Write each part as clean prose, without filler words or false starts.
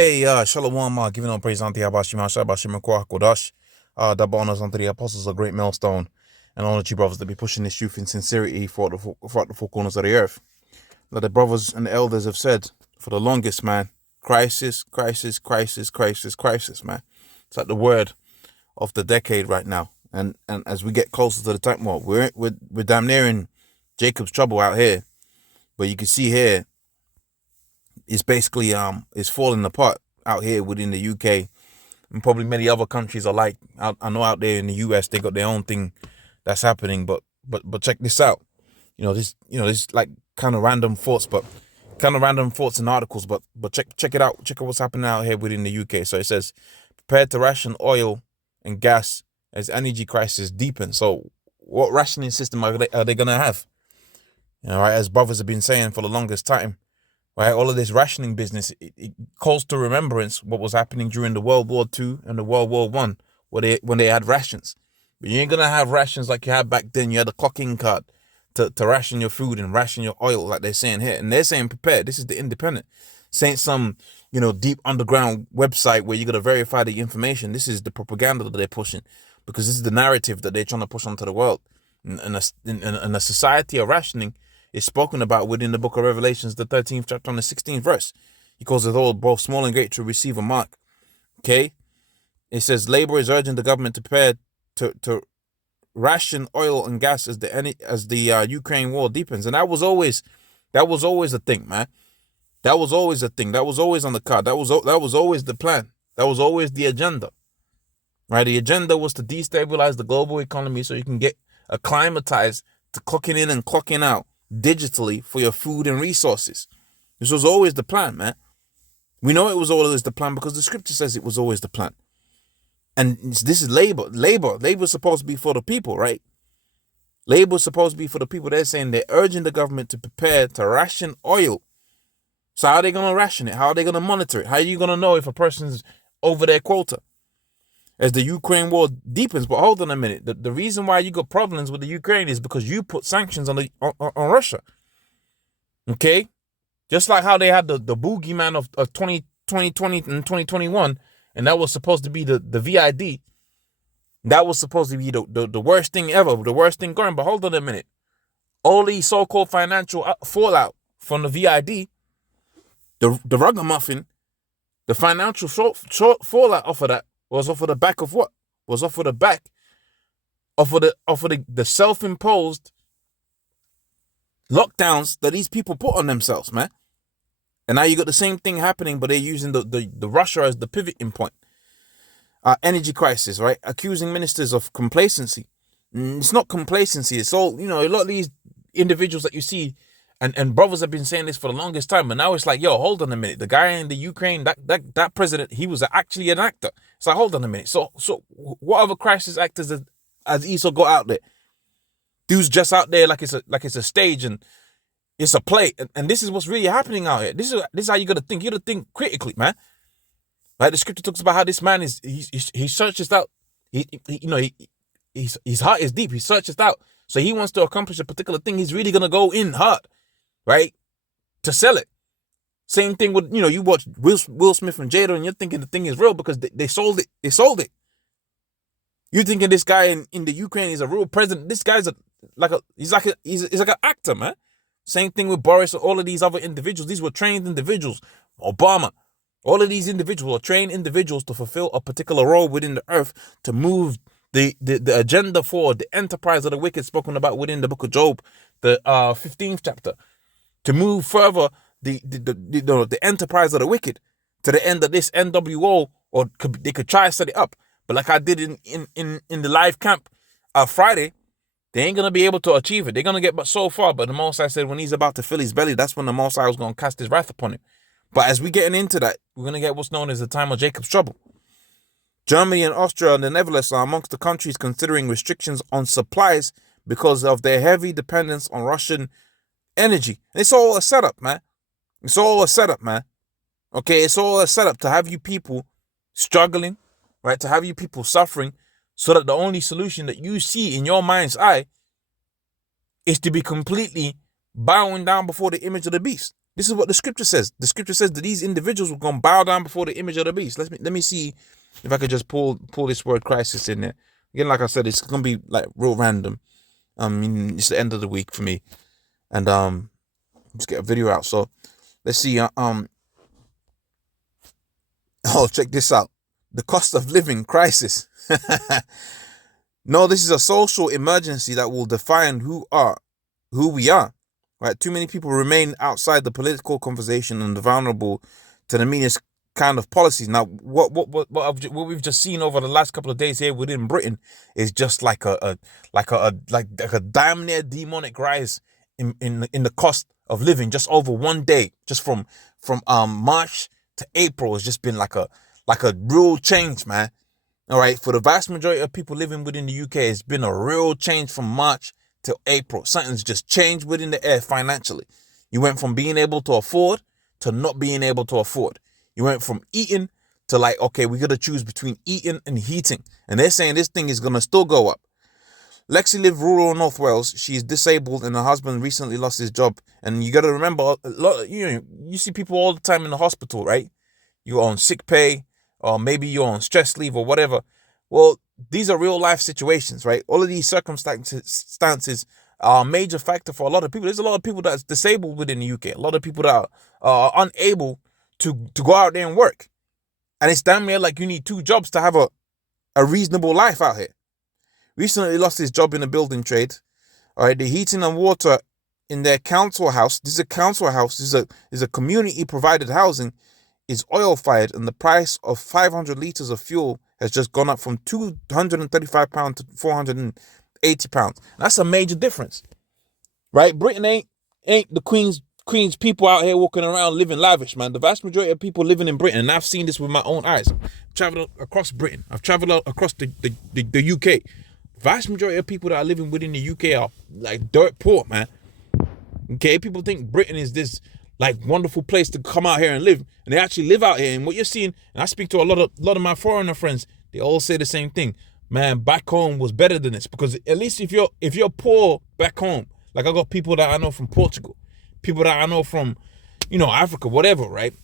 Hey, Shalom, giving all praise unto Yahweh Shema Kodash. Double honors unto the apostles, a great millstone, and all the you brothers that be pushing this truth in sincerity throughout the four corners of the earth. That the brothers and the elders have said for the longest, man, crisis, crisis, crisis, crisis, crisis, man. It's like the word of the decade right now. And as we get closer to the time, well, we're damn near in Jacob's trouble out here. But you can see here, it's basically it's falling apart out here within the UK, and probably many other countries are like, I know out there in the US they got their own thing that's happening, but check this out. This like kind of random thoughts and articles, but check it out. Check out what's happening out here within the UK. So it says, prepare to ration oil and gas as energy crisis deepens. So what rationing system are they gonna have? Right, as brothers have been saying for the longest time. Right, all of this rationing business, it calls to remembrance what was happening during the World War II and the World War I, when they had rations. But you ain't gonna have rations like you had back then. You had a clocking card to ration your food and ration your oil, like they're saying here. And they're saying prepare. This is the Independent. This ain't some, deep underground website where you gotta verify the information. This is the propaganda that they're pushing, because this is the narrative that they're trying to push onto the world. And a society of rationing is spoken about within the book of Revelations, the 13th chapter and the 16th verse. He calls it all, both small and great, to receive a mark. Okay? It says, labor is urging the government to prepare to ration oil and gas as the Ukraine war deepens. And that was always a thing, man. That was always a thing. That was always on the card. That was always the plan. That was always the agenda. Right? The agenda was to destabilize the global economy so you can get acclimatized to clocking in and clocking out digitally for your food and resources. This was always the plan, man. We know it was always the plan because the scripture says it was always the plan. And this is labor. Labor is supposed to be for the people, right? Labor is supposed to be for the people. They're saying they're urging the government to prepare to ration oil. So how are they going to ration it? How are they going to monitor it? How are you going to know if a person's over their quota as the Ukraine war deepens? But hold on a minute. The reason why you got problems with the Ukraine is because you put sanctions on Russia. Okay? Just like how they had the boogeyman of 2020 and 2021, and that was supposed to be the VID. That was supposed to be the worst thing ever, the worst thing going. But hold on a minute. All these so-called financial fallout from the VID, the ragamuffin, the financial fallout off of that, was off of the back of what? Was off of the back of the self-imposed lockdowns that these people put on themselves, man. And now you got the same thing happening, but they're using the Russia as the pivoting point. Energy crisis, right? Accusing ministers of complacency. It's not complacency. It's all, a lot of these individuals that you see, and brothers have been saying this for the longest time, but now it's like, yo, hold on a minute. The guy in the Ukraine, that president, he was actually an actor. It's like, hold on a minute. So what other crisis actors has Esau got out there? Dude's just out there like it's a stage and it's a play. And this is what's really happening out here. This is how you gotta think. You gotta think critically, man. Like the scripture talks about how this man he searches out. His heart is deep. He searches out. So he wants to accomplish a particular thing. He's really gonna go in hard, right? To sell it. Same thing with, you watch Will Smith and Jada and you're thinking the thing is real because they sold it. They sold it. You're thinking this guy in the Ukraine is a real president. This guy's he's like an actor, man. Same thing with Boris and all of these other individuals. These were trained individuals. Obama. All of these individuals are trained individuals to fulfill a particular role within the earth, to move the agenda forward, the enterprise of the wicked spoken about within the book of Job, the 15th chapter, to move further the enterprise of the wicked to the end of this NWO, or they could try to set it up. But like I did in the live camp Friday, they ain't going to be able to achieve it. They're going to get but so far. But the Most High said when he's about to fill his belly, that's when the Most High was going to cast his wrath upon him. But as we getting into that, we're going to get what's known as the time of Jacob's trouble. Germany and Austria and the Netherlands are amongst the countries considering restrictions on supplies because of their heavy dependence on Russian energy. And it's all a setup, man. It's all a setup, man. Okay, it's all a setup to have you people struggling, right? To have you people suffering, so that the only solution that you see in your mind's eye is to be completely bowing down before the image of the beast. This is what the scripture says. The scripture says that these individuals will go bow down before the image of the beast. Let me see if I could just pull this word crisis in there. Again, like I said, it's gonna be like real random. It's the end of the week for me, and just get a video out. So let's see. Check this out. The cost of living crisis. No, this is a social emergency that will define who we are. Right? Too many people remain outside the political conversation and vulnerable to the meanest kind of policies. Now, what we've just seen over the last couple of days here within Britain is just like a damn near demonic rise in the cost of living just over one day, just from March to April. It's just been like a real change, man. All right, for the vast majority of people living within the UK, it's been a real change from March to April. Something's just changed within the air financially. You went from being able to afford to not being able to afford. You went from eating to like, okay, we got to choose between eating and heating. And they're saying this thing is going to still go up. Lexi lives rural North Wales. She's disabled and her husband recently lost his job. And you got to remember, you see people all the time in the hospital, right? You're on sick pay, or maybe you're on stress leave or whatever. Well, these are real life situations, right? All of these circumstances are a major factor for a lot of people. There's a lot of people that's disabled within the UK. A lot of people that are unable to go out there and work. And it's damn near like you need 2 jobs to have a reasonable life out here. Recently lost his job in the building trade. All right, the heating and water in their council house. This is a council house. This is a community provided housing. Is oil fired, and the price of 500 litres of fuel has just gone up from £235 to £480. That's a major difference, right? Britain ain't the Queen's people out here walking around living lavish, man. The vast majority of people living in Britain, and I've seen this with my own eyes. I've traveled across Britain. I've traveled across the UK. Vast majority of people that are living within the UK are like dirt poor, man. Okay, people think Britain is this like wonderful place to come out here and live, and they actually live out here. And what you're seeing, and I speak to a lot of my foreigner friends, they all say the same thing. Man, back home was better than this, because at least if you're poor back home, like I got people that I know from Portugal, people that I know from, Africa, whatever, right?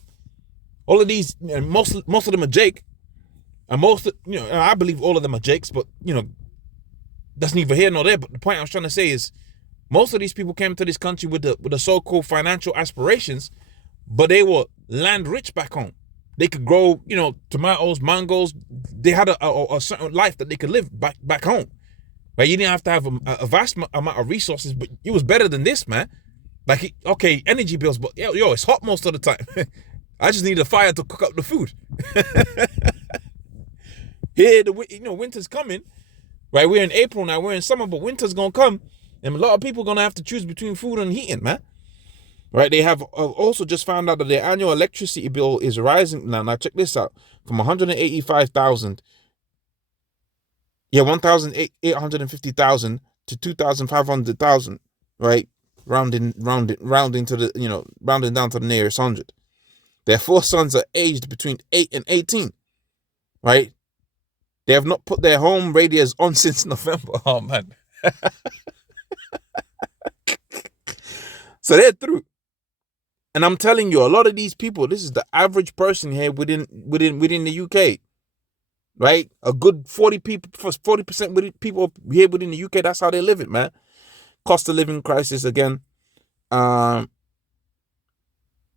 All of these, most of them are Jake, and I believe all of them are Jakes, but that's neither here nor there. But the point I was trying to say is, most of these people came to this country with the so-called financial aspirations, but they were land rich back home. They could grow, tomatoes, mangoes. They had a certain life that they could live back home. Right? You didn't have to have a vast amount of resources, but it was better than this, man. Like, okay, energy bills, but it's hot most of the time. I just need a fire to cook up the food. Here, winter's coming. Right? We're in April now. We're in summer, but winter's gonna come. And a lot of people are going to have to choose between food and heating, man. Right? They have also just found out that their annual electricity bill is rising now. Now, check this out. From 185,000, 1,850,000 to 2,500,000, right? Rounding to the, rounding down to the nearest 100. Their 4 sons are aged between 8 and 18, right? They have not put their home radiators on since November. Oh, man. So they're through. And I'm telling you, a lot of these people, this is the average person here within the UK. Right? A good 40% people here within the UK, that's how they live it, man. Cost of living crisis again. Rishi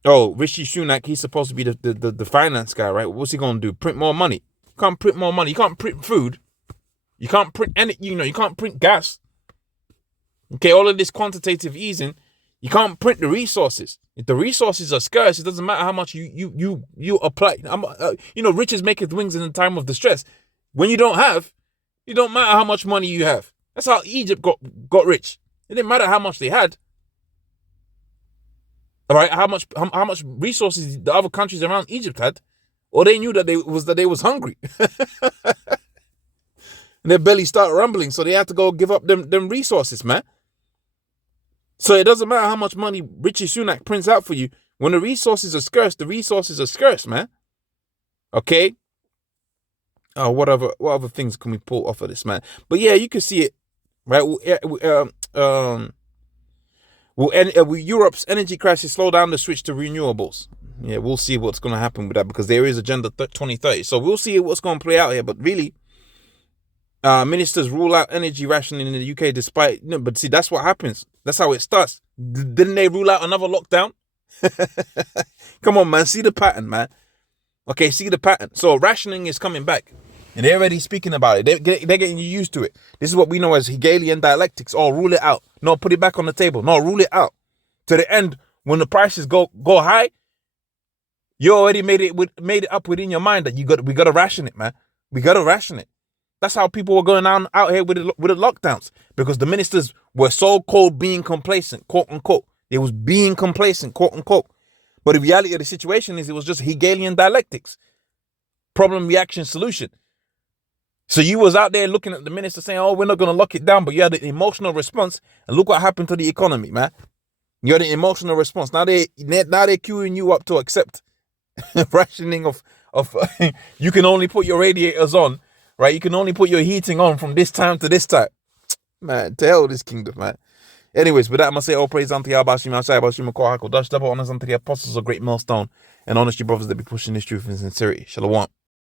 Sunak, he's supposed to be the finance guy, right? What's he gonna do? Print more money? You can't print more money. You can't print food. You can't print you can't print gas. Okay, all of this quantitative easing, you can't print the resources. If the resources are scarce, it doesn't matter how much you apply. Riches maketh wings in the time of distress. When you don't have, it don't matter how much money you have. That's how Egypt got rich. It didn't matter how much they had. All right, how much resources the other countries around Egypt had, or they knew that they was hungry, and their belly started rumbling, so they had to go give up them resources, man. So it doesn't matter how much money Rishi Sunak prints out for you. When the resources are scarce, man. Okay? What other things can we pull off of this, man? But yeah, you can see it, right? Will Europe's energy crisis slow down the switch to renewables? Yeah, we'll see what's going to happen with that, because there is Agenda 2030. So we'll see what's going to play out here. But really, ministers rule out energy rationing in the UK despite... No, but see, that's what happens. That's how it starts. Didn't they rule out another lockdown? Come on, man. See the pattern, man. Okay, see the pattern. So rationing is coming back. And they're already speaking about it. They're getting you used to it. This is what we know as Hegelian dialectics. Oh, rule it out. No, put it back on the table. No, rule it out. To the end, when the prices go high, you already made it up within your mind that we gotta ration it, man. We gotta ration it. That's how people were going out here with the lockdowns, because the ministers were so-called being complacent, quote unquote. They was being complacent, quote unquote. But the reality of the situation is it was just Hegelian dialectics. Problem, reaction, solution. So you was out there looking at the minister saying, oh, we're not going to lock it down. But you had an emotional response. And look what happened to the economy, man. You had an emotional response. Now they're queuing you up to accept rationing of you can only put your radiators on, right? You can only put your heating on from this time to this time. Man, to hell with this kingdom, man. Anyways, with that, I'm going to say all praise unto Yahweh, double honors unto the apostles of great millstone, and honest you brothers that be pushing this truth in sincerity. Shalom.